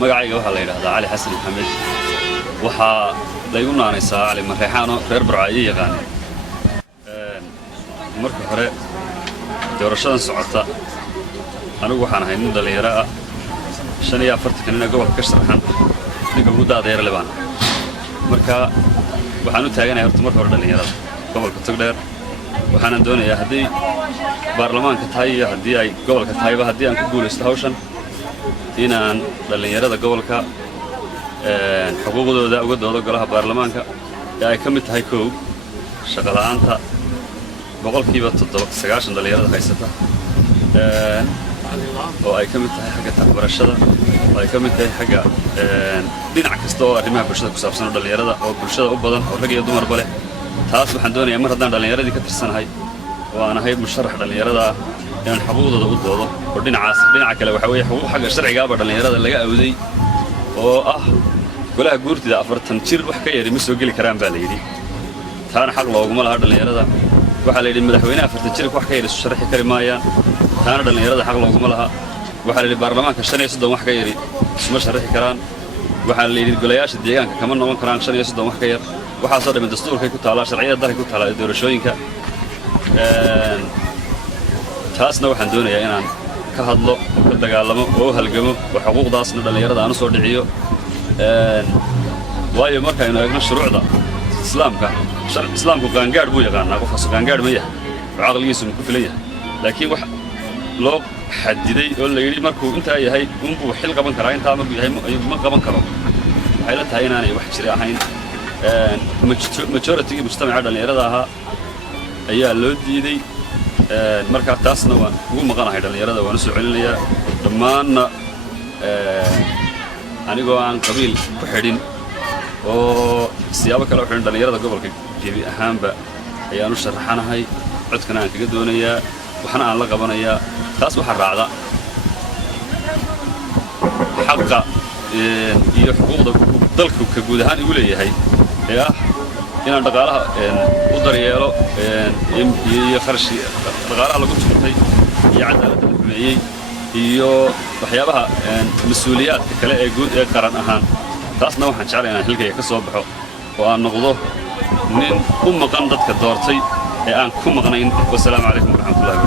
magacayga waxaa la yidhaahdaa cali xasan maxamed waxaa laygu naanaysaa cali mareexaano reer burco ayay yaqaaneen marka hore doorashadan socota anigu waxaan ahay nin dhalinyaro ah 45 nin gobolka ka sharaxan ninka ugu da'da lebaan marka waxaan u taaganahay horta marka hore dhalinyarada gobolka Togdheer waxaan doonayaa haddii baarlamaanka tahay iyo haddii ay gobolka tahayba haddii aan ku guuleysto hawshan inaan dhalinyarada gobolka xuquuqdooda uga doodo golaha baarlamaanka ee ay ka mid tahay koow shaqo la'aanta boqolkiiba 90 dhalinyarada haysata oo ay ka mid tahay xagga tababarashada oo ay ka mid tahay xagga dhinac kasta oo arrimaha bulshada ku saabsan dhalinyarada oo bulshada u badan oo rag iyo dumarba leh taas waxaan doonayaa mar haddaan dhalinyaradii ka tirsanahay oo aan ahay musharax dhalinyarada inaan xuquuqdooda u doodo oo dhinaca kale waxa weeye xuquuq xagga sharcigaaba dhalinyarada laga awday oo ah golaha guurtida 40 jir wax ka yari ma soo geli karaan baa la yidhi taana xaq looguma laha dhalinyarada waxaa la yidhi madaxweynaha 40 jir wax ka yari sharaxi kari maayaan taana dhalinyarada xaq looguma laha waxaa la yidhi baarlamaanka 35 wax ka yari ma sharaxi karaan waxaa la yidhi golayaasha deegaanka kama noqon karaan 35 wax ka yar waxaasoo dhammaan dastuurkay ku taala sharciyada dalka ku taala doorashooyinka taasna waxaan doonayaa inaan ka hadlo oo ka dagaalamo oo halgamo oo xuquuqdaasna dhalinyarada aan soo dhiciyo waayo marka aynu eegno shuruucda islaamku qaangaadh buu yaqaanaa qofkaas qaangaadh ma yahay oo caqligiisu ku filan yahay laakiin wax loo xadiday oo la yidhi markuu intaa yahay unbuu xil qaban karaa intaa markuu yahay ma qaban karo waxay la tahay inaanay wax jira ahayn majority mujtamaca dhalinyarada ahaa ayaa loo diiday marka taasna waan ugu maqanahay dhalinyarada waan soo celinayaa dhammaanna anigoo aan qabiil ku xidhin oo siyaabo kale u xidhin dhalinyarada gobolka gebi ahaanba ayaan u sharaxanahay codkana aan kaga doonayaa waxna aan la qabanayaa taas waxaa raacda xaqa iyo xuquuqda dalku ka guud ahaan igu leeyahay ee ah inaan dhaqaalaha u daryeelo iyo kharash dhaqaalaha lagu tuurtay iyo cadaaladda la xumeeyey iyo waxyaabaha mas'uuliyaadka kale ee guud ee qaran ahaan taasna waxaan jeclahay inaan xilkayga ka soo baxo oo aan noqdo nin u maqan dadka doortay ee aan ku maqnayn wassalaamu calaykum waraxmatullahi